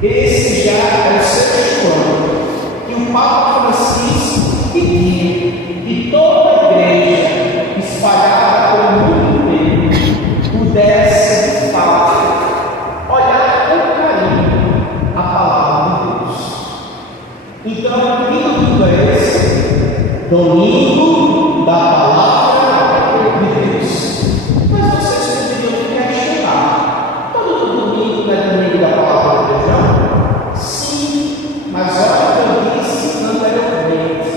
Esse já é o sexto ano que o Papa Francisco queria que toda a igreja espalhada pelo mundo inteiro pudesse, de fato, olhar com carinho a palavra de Deus. Então, que domingo é esse? Domingo da palavra de Deus. Mas vocês poderiam questionar: todo domingo não é domingo da palavra de Deus, não? Sim, mas olha o que eu disse anteriormente.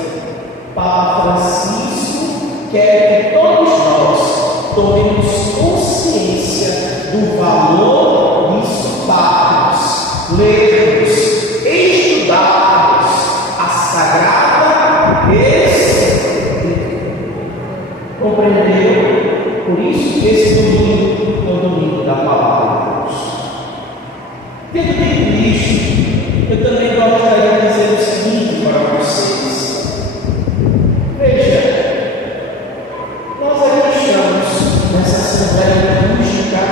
Papa Francisco quer que todos nós tomemos consciência do valor de estudarmos, lermos, estudarmos a Sagrada Escritura. Compreendeu? Por isso que esse domingo é o domingo da palavra de Deus. Tendo dito isto, eu também gostaria de dizer o seguinte para vocês. Veja, nós ainda estamos nessa Assembleia Litúrgica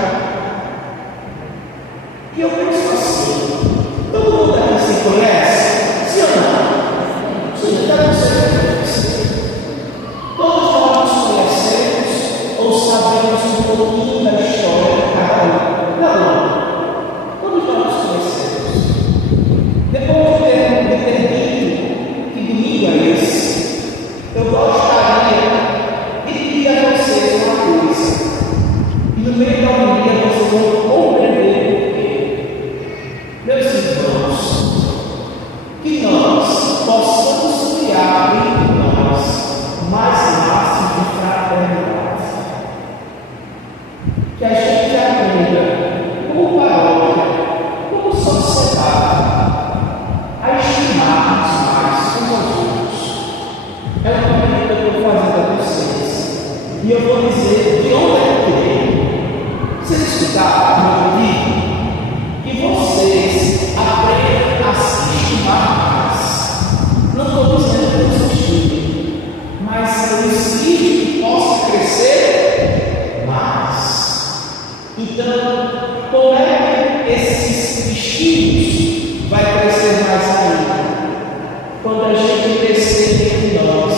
e eu penso assim: todo mundo aqui se conhece? Sim ou não? Sim, deve ser. Todos nós nos conhecemos ou sabemos um pouquinho da história de cada um? Não. Todos nós nos conhecemos. Depois de ter dito que domingo é esse, eu gostaria de pedir a vocês uma coisa. E no meio da homilia vocês vão compreender o porquê. Meus irmãos, que nós possamos criar entre nós mais laços de fraternidade. Que a gente aprenda, como paróquia, como sociedade, a estimarmos mais uns aos outros. É o caminho que eu estou fazendo a vocês. E eu vou dizer de onde é que eu tenho. Vocês escutaram o que que vocês aprendam a se estimar mais. Não estou dizendo que vocês estudem, mas eu exijo que possa crescer mais. Então, como é que esses estímulos vai crescer mais ainda? Quando a gente percebe em nós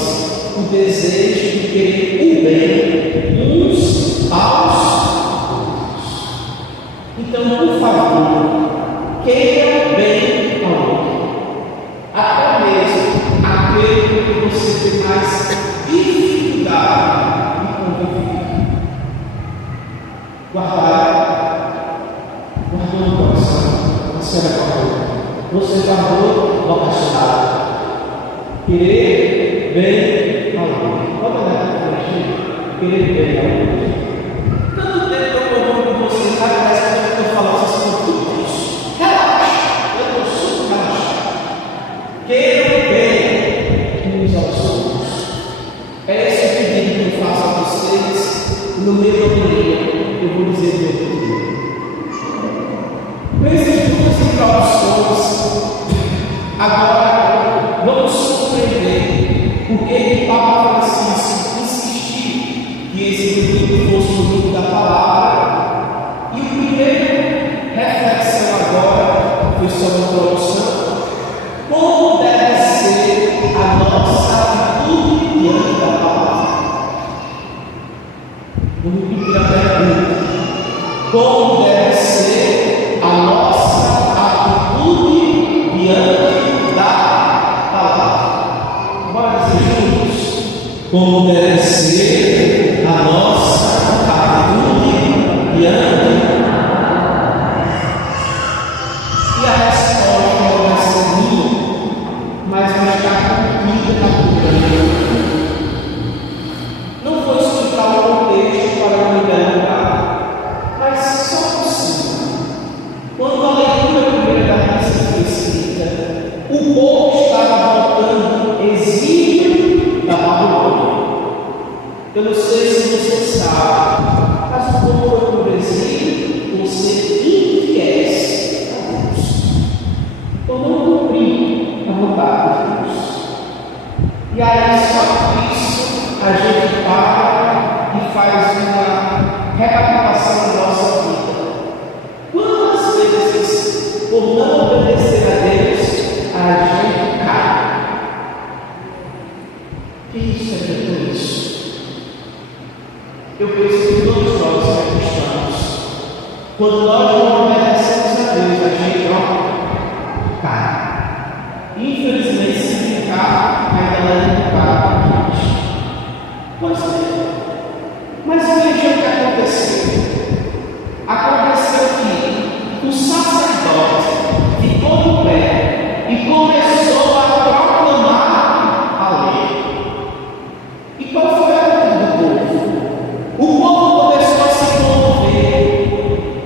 o desejo de querer o bem uns aos outros. Então, por favor, queira o bem ao outro, até mesmo aquele que você tem mais dificuldade de conviver. Guardou no coração, a senhora guardou. Você guardou vocacionado. Querer bem ao outro. Pode olhar para frente. Querer bem ao outro. Tanto tempo que eu estou com você, parece que eu falo assim, tudo isso. Relaxa, eu estou super relaxado. Querer bem uns aos outros. É esse o pedido que eu faço a vocês no meio da homilia. Eu vou dizer de outro dia. Com esses duas introduções, agora vamos compreender por que o Papa Francisco insistiu que esse domingo fosse o domingo da palavra. E o primeiro reflexão agora foi só uma introdução. Como deve ser a nossa atitude diante da palavra? Vou repetir a pergunta. Como deve ser a nossa atitude diante da palavra? Bora dizer juntos. Como deve ser a nossa atitude diante da palavra? E a resposta não vai ser minha, mas vai estar cumprida na Bíblia. Não vou explicar o contexto para não me delongar, mas só por cima. Quando a leitura primeira da missa foi escrita, o povo estava voltando exílio da Babilônia. Eu não sei se você sabe, mas o povo foi para o exílio por ser infiéis a Deus, por não cumprir a vontade de Deus. E aí, só por isso, a gente para e faz uma recapitulação da nossa vida. Quantas vezes, por não Quando nós não obedecemos a Deus, a gente cai. Infelizmente, se ficar, ainda não é pecado. Pois é. Mas veja o que aconteceu. Aconteceu que o sacerdote ficou de pé e começou a proclamar a lei. E qual foi a atitude do povo? O povo começou a se comover,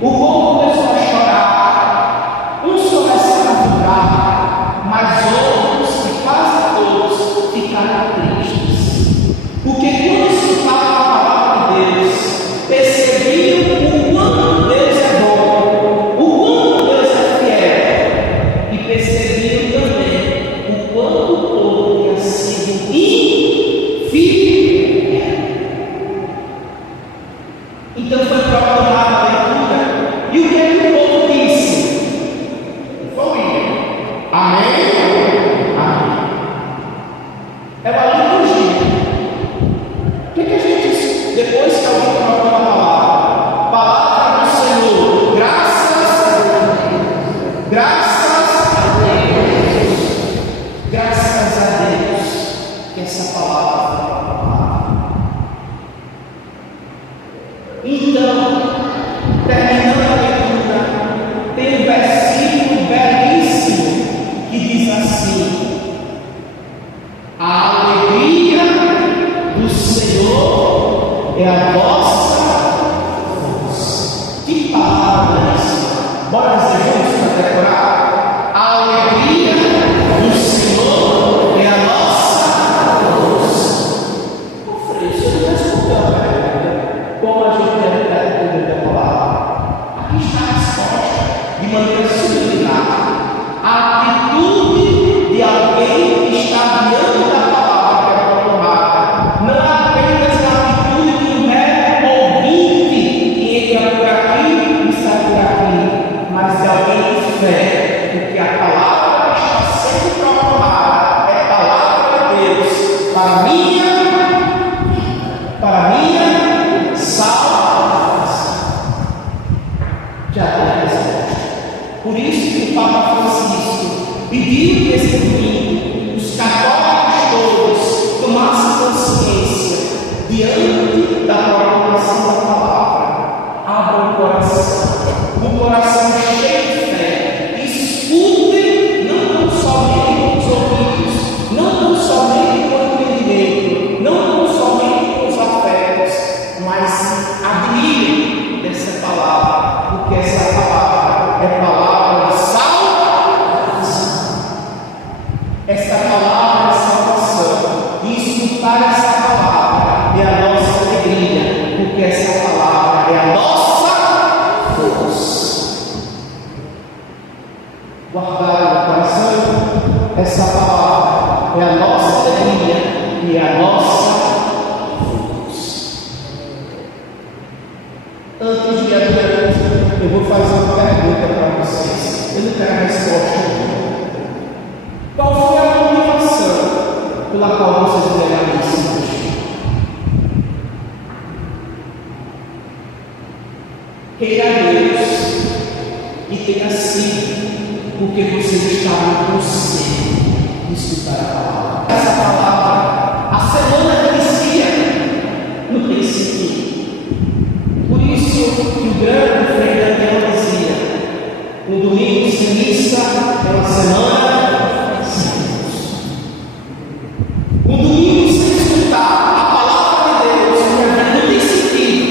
o povo começou a chorar, uns começaram a mudar, mas outros, e quase todos, ficaram tristes. Porque quando escutavam a palavra de Deus, percebiam o quanto Deus é bom, o quanto Deus é fiel, e percebiam também o quanto o povo tinha sido infiel. Então foi proclamada a leitura, e o que é que o povo disse? Foi amém? Amém. É uma liturgia. O que a gente, depois que alguém proclama a palavra do Senhor, graças a Deus, graças a Deus, que essa palavra foi proclamada. Então, terminando a leitura, tem um versículo belíssimo que diz assim: a alegria do Senhor é a vossa força. Que palavras! Bora dizer juntos para decorar? A alegria do Senhor é a nossa força. Ô Frei, você não respondeu a pergunta. Como a gente deve entender a palavra? Aqui está a resposta, de maneira subliminar. A atitude de alguém que está diante da palavra que é proclamada, não é apenas a atitude de um mero ouvinte que entra por aqui e sai por aqui, mas de alguém de fé, porque a palavra que está sendo proclamada é a palavra de Deus para minha salvação. Já tem a resposta. Por isso que o Papa Francisco pediu que esse domingo os católicos todos tomassem consciência diante da proclamação da palavra. Abram o coração cheio de fé, escutem não tão somente com os ouvidos, não tão somente com o entendimento, não tão somente com os afetos, mas admirem dessa palavra, porque essa palavra é palavra de salvação. Essa palavra é salvação, e escutar essa palavra é a nossa alegria, porque essa palavra é a nossa força. Guardar no coração, essa palavra é a nossa alegria e é a nossa força. Antes de adiante, eu vou fazer uma pergunta para vocês. Eu não quero a resposta. Qual foi a motivação pela qual vocês vieram isso hoje? Queira Deus e tenha sido porque vocês estavam com sede de escutar a palavra. Essa palavra, a semana que inicia, não tem sentido. Por isso que o grande Frei Daniel dizia: um domingo sem missa é uma semana sem Deus. Um domingo sem escutar a palavra de Deus não tem sentido.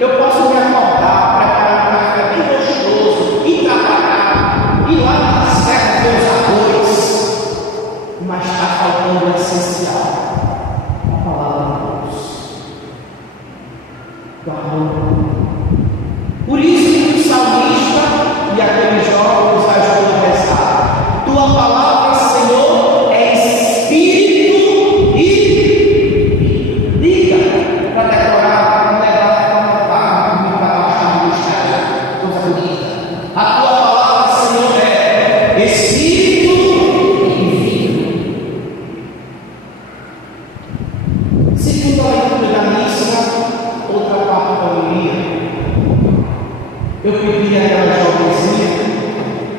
Eu posso me acordar, preparar um café bem gostoso, ir trabalhar, ir lá na serra ver os arroz, mas está faltando o essencial, a palavra de Deus. Guardou. Por isso que o salmista e aqueles jovens ajudam a rezar: tua palavra, Senhor, é espírito e vida. Diga para decorar, para levar para baixar no Instagram, coisa bonita. A tua palavra, Senhor, é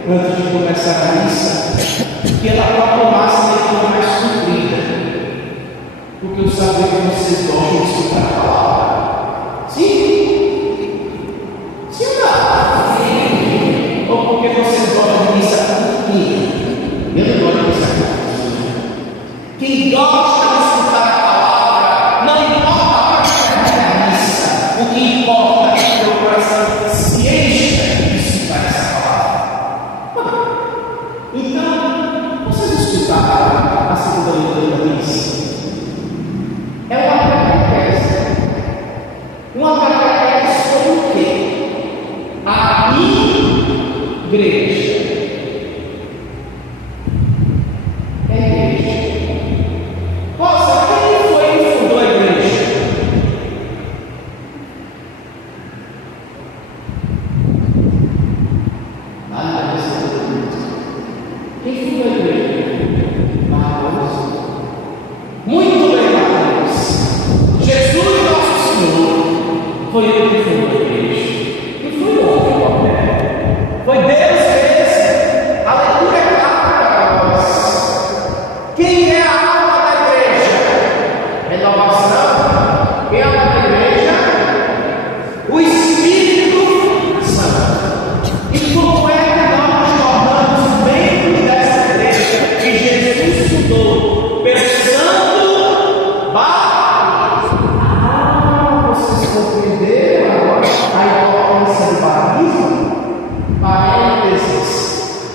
antes de começar a missa, que ela proclamasse a leitura mais comprida, porque eu sabia que vocês gostam de escutar a palavra. Sim? Sim ou não? Sim. Ou porque vocês gostam de missa curtinha? Eu não gosto de missa curtinha. Quem gosta de escutar a palavra, não importa a missa, o que importa é que o coração se encha de escutar essa palavra. Então, vocês escutaram a segunda leitura da missa? É uma catequese. Uma catequese sobre o quê? A igreja. É a igreja. Nossa, quem foi que fundou a igreja? Nada disso. Quem fundou a igreja? Marcos. Muito bem, Marcos. Jesus, nosso Senhor, foi ele que fundou a igreja. Não foi outro qualquer. Foi Deus mesmo. A leitura é clara para nós. Quem é a alma da igreja? Renovação. Quem é a alma da igreja? O Espírito Santo. E como é que nós nos tornamos membros dessa igreja que Jesus fundou? Pelo Santo Batismo. Vocês compreenderam agora a importância do batismo? Parênteses.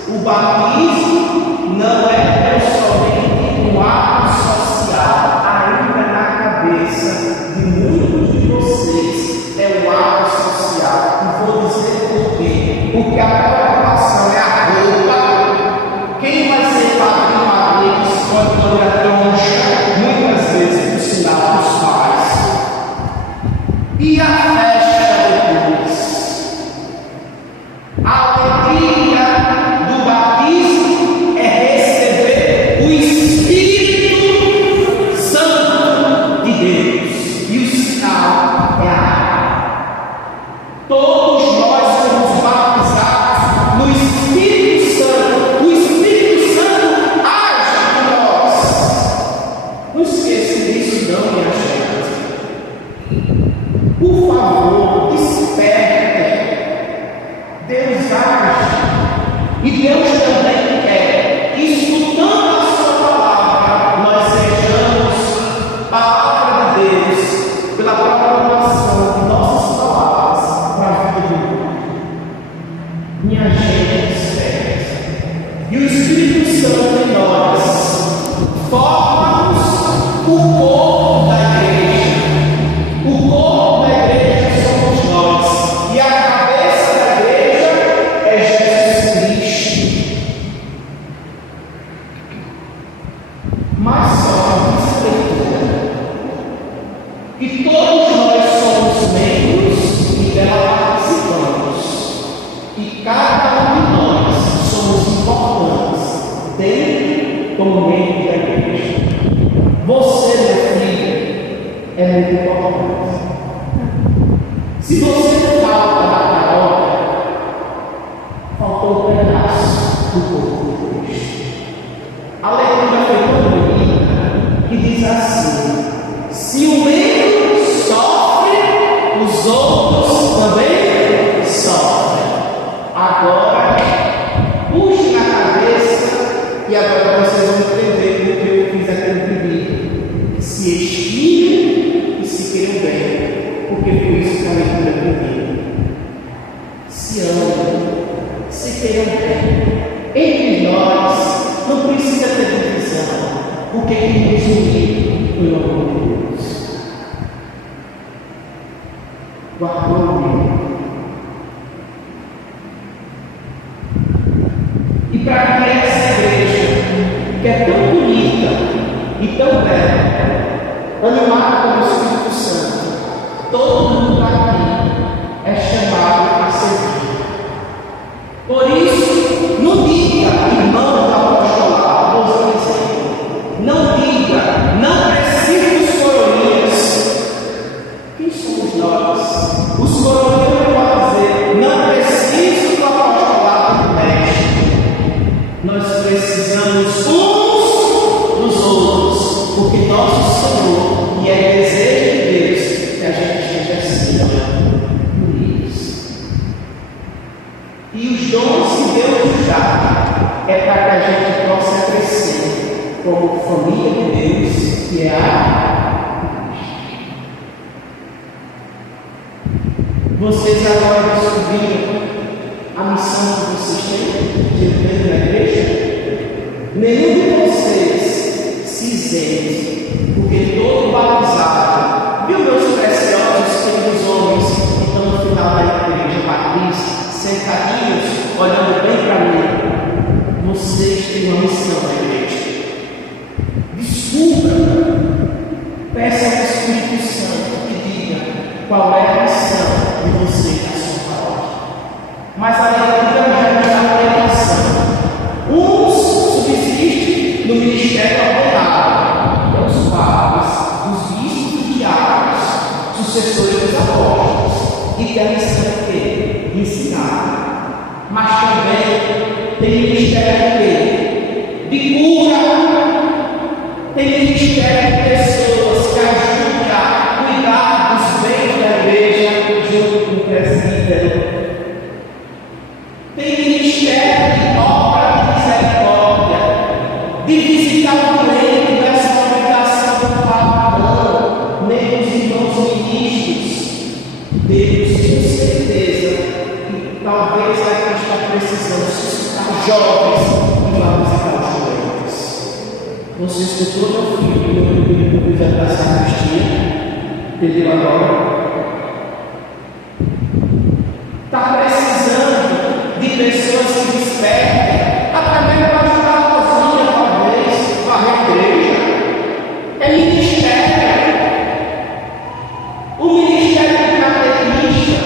O batismo não é somente um ato social, ainda na cabeça de muitos de vocês. É um ato social. E vou dizer por quê. Porque a preocupação é a roupa. Quem vai ser padrinho madrinha que escolhe toda a troncha, muitas vezes por sinal dos pais. E a festa depois? A alegria do batismo é receber o Espírito Santo de Deus. E o sinal é a água. Todos nós somos batizados no Espírito Santo. O Espírito Santo age em nós. Não esqueça disso, não, minha gente. Por favor, desperte. Deus age. E Deus também quer que, escutando a sua palavra, nós sejamos palavra de Deus pela proclamação de nossas palavras para a vida do mundo. Minha gente, desperte. E o Espírito Santo em nós forma-nos o corpo da igreja. O corpo da igreja somos nós. E a cabeça da igreja é Jesus Cristo. Mas só essa leitura. E todos nós somos membros e dela participamos. E cada um de nós somos importantes dentro do meio da igreja. Você, meu filho, é muito importante. Se você falta na paróquia, faltou um pedaço do corpo de Cristo. A leitura foi tão bonita que diz assim: se o membro sofre, os outros também sofrem. Agora, puxe na cabeça e agora vocês vão entender porque eu fiz aquele pedido. Se estimem e se queiram bem, porque foi isso que a leitura pediu. Se amem, se queiram bem. Entre nós, não precisa ter divisão, porque quem nos une que é a vocês agora descobriram a missão que vocês têm de na igreja? Nenhum de vocês se isente, porque todo batizado, viu meus preciosos queridos homens que estão no final da igreja matriz, sentadinhos, olhando bem para mim, vocês têm uma missão na igreja. Descubra, peça ao Espírito Santo que diga qual é a missão de vocês na sua palavra. Mas a leitura já nos dá uma orientação. Uns subsistem no ministério ordenado, que é os padres, os bispos e os diáconos, sucessores dos apóstolos, e querem ser o quê? Ensinar. Mas também tem ministério de quê? De cura. Tem ministério de pessoas que ajudam a cuidar dos bens da igreja junto com o presbítero. Tem ministério de obra de misericórdia, de visitar o doente nessa obrigação do Papa, nem os irmãos ministros. Deus, com certeza, que talvez aqui está precisando suscitar jovens que vão visitar os doentes. Você escutou meu filho, no projeto da sacristia, entendeu agora? Está precisando de pessoas que despertem, até mesmo para ajudar a cozinha, talvez, varrer a igreja. É ministério. O ministério de catequista,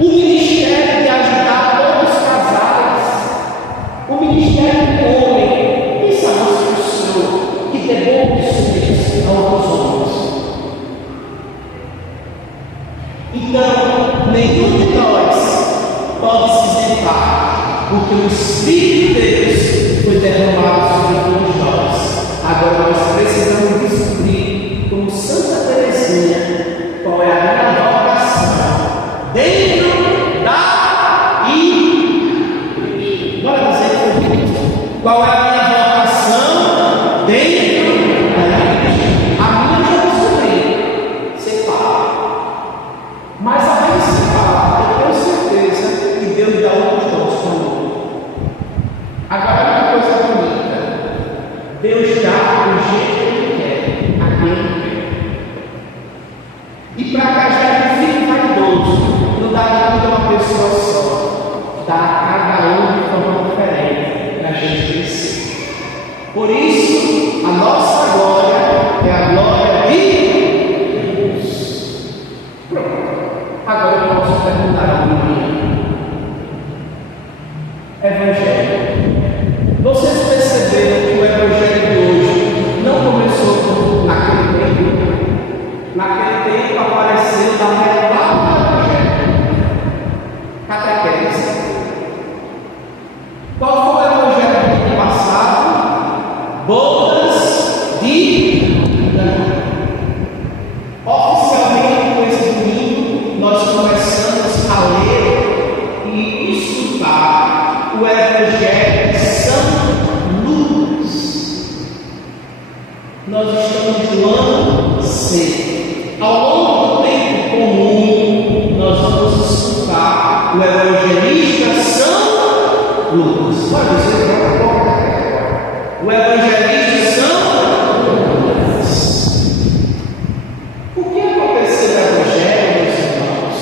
o ministério de ajudar todos os casais, o ministério do homem. Quem sabe o Senhor que devolve isso aos homens? Então, nenhum de nós pode se isentar, porque o Espírito de Deus foi derramado sobre todos nós. Agora nós precisamos descobrir, como Santa Teresinha, qual é a minha vocação dentro da igreja. Bora dizer comigo. Qual é a minha vocação dentro da igreja? A minha já descobri. Separa. Mas a principal, eu tenho certeza que Deus dá outros dons para mim. Agora, uma coisa bonita: Deus dá do jeito que Ele quer, a quem Ele quer. E para cá já é fique vaidoso, não dá tudo uma pessoa só, dá a cada um de forma diferente para a gente crescer. Por isso, a nossa glória é a glória de Deus. Pronto. Agora eu posso perguntar a minha Evangelho. Vocês perceberam que o Evangelho de hoje não começou naquele tempo? Naquele tempo apareceu da metade do Evangelho. Catequese. Qual foi o Evangelho do ano passado? Bodas de Cana. Oficialmente, com esse domingo, nós começamos a ler e estudar o Evangelho de São Lucas. Nós estamos no ano C. Ao longo do tempo comum, nós vamos estudar o Evangelista São Lucas. Pode dizer, o Evangelista São Lucas. O que aconteceu no Evangelho, meus irmãos?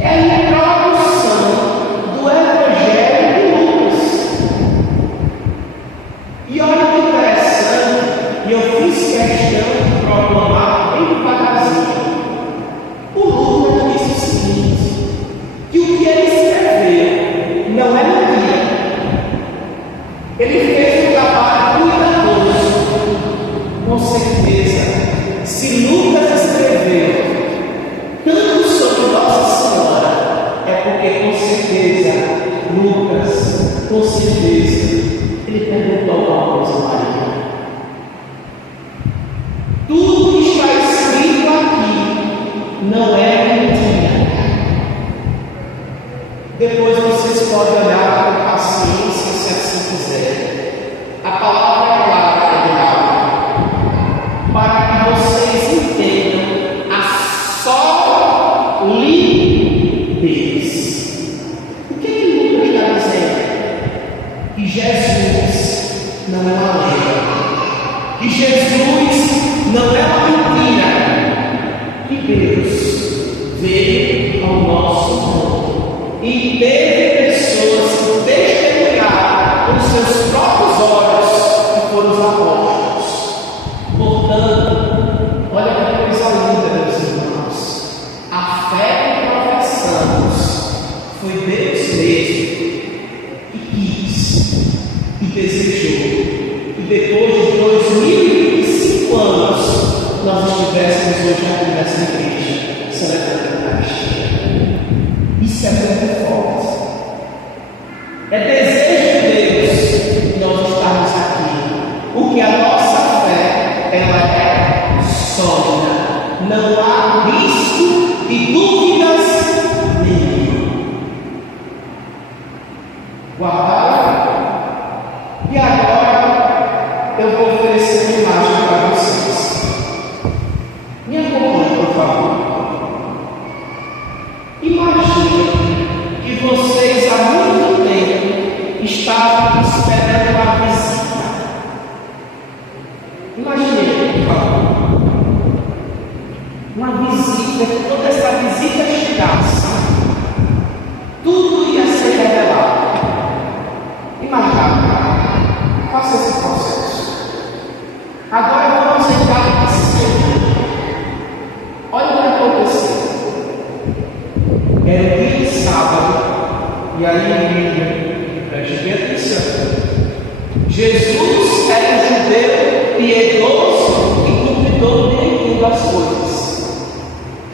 É a introdução do Evangelho de Lucas. E olha que interessante, e eu fiz questão de proclamar bem devagarzinho. O Lucas disse o seguinte: que o que ele escreveu não é mentira. Ele fez um trabalho cuidadoso. Com certeza, se Lucas escreveu tanto sobre Nossa Senhora, é porque com certeza Lucas, com certeza, ele perguntou alguma coisa a Maria. Tudo que está escrito aqui não é mentira. Depois vocês podem olhar com paciência, se assim quiser. A palavra é clara, que Jesus não é uma lenda, que Jesus não é uma mentira, que Deus veio ao nosso mundo e teve pessoas que testemunharam com seus próprios olhos, que foram os apóstolos. Portanto, olha que coisa linda, meus irmãos, a fé que professamos foi Deus mesmo que quis, que desejou, que depois de 2025 anos nós estivéssemos hoje aqui nessa igreja, celebrando a Eucaristia. Isso é muito forte. É desejo de Deus que nós estarmos aqui, porque a nossa fé ela é sólida, não há risco de dúvidas nenhuma. Guardaram? E agora eu vou oferecer uma imagem para vocês. Me acompanhe, por favor. Imagine que vocês há muito tempo estavam esperando uma visita. Imagine, por favor, uma visita, que toda essa visita chegasse, tudo ia ser revelado. Imagina, faça esse processo. Agora vamos entrar nesse cenário. Olha o que aconteceu. Era o dia de sábado, e aí, preste bem atenção. Jesus era um judeu piedoso e cumpridor direitinho das coisas.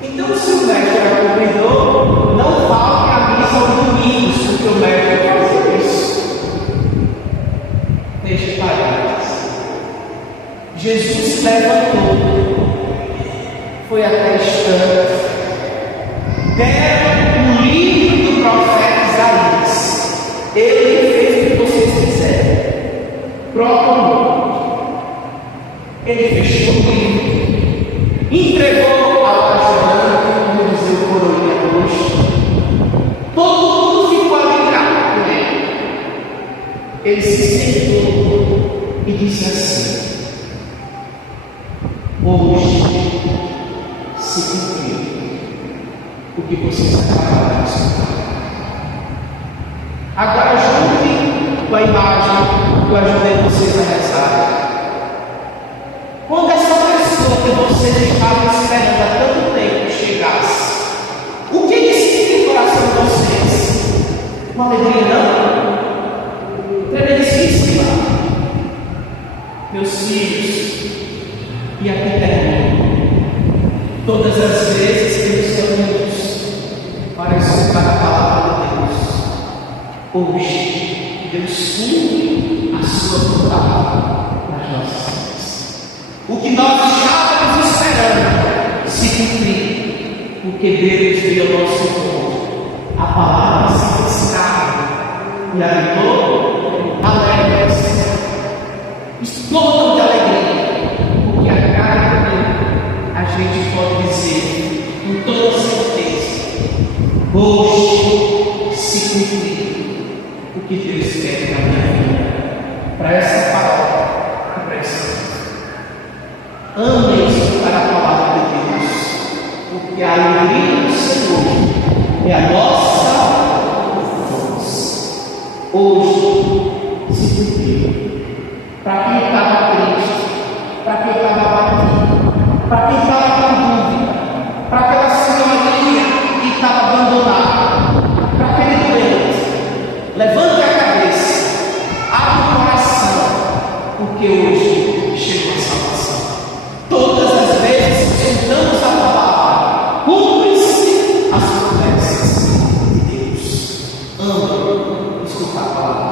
Então, se o mestre era cumpridor, não falte a missa aos domingos, porque o mestre fazia isso. Deixa parênteses. Jesus se levantou, foi até a estante, deram o livro do profeta Isaías. Ele fez o que vocês quiserem. Proclamou. Ele fechou o livro, entregou ao ajudante, como dizia o coroinha hoje. Todo mundo ficou aliviado com ele. Ele se sentou e disse assim: hoje se cumpriu o que vocês acabaram de escutar. Agora junte com a imagem que eu ajudei vocês a rezar. Quando essa pessoa que vocês estavam esperando há tanto tempo chegasse, o que disse no coração de vocês? Uma alegria não? Tremendíssima. Meus filhos, e aqui termino. Todas as vezes que nos reunimos para escutar a palavra de Deus, hoje Deus cumpre a sua vontade nas nossas vidas. O que nós estávamos esperando se cumprir, porque Deus veio ao nosso encontro. A palavra se fez carne e habitou alegres. Explodam de alegria, porque a cada dia a gente pode dizer com toda certeza: hoje se cumpriu o que Deus quer na minha vida. Para essa palavra e para essa vida. Amem escutar a palavra de Deus, porque a alegria do Senhor é a nossa força. Hoje se cumpriu. Para quem estava triste, para quem estava abatido, para quem estava com dúvida, para aquela senhorinha que estava abandonada, para aquele doente, levante a cabeça, abre o coração, porque hoje chegou a salvação. Todas as vezes que escutamos a palavra, cumpre-se as promessas de Deus. Amo escutar a palavra.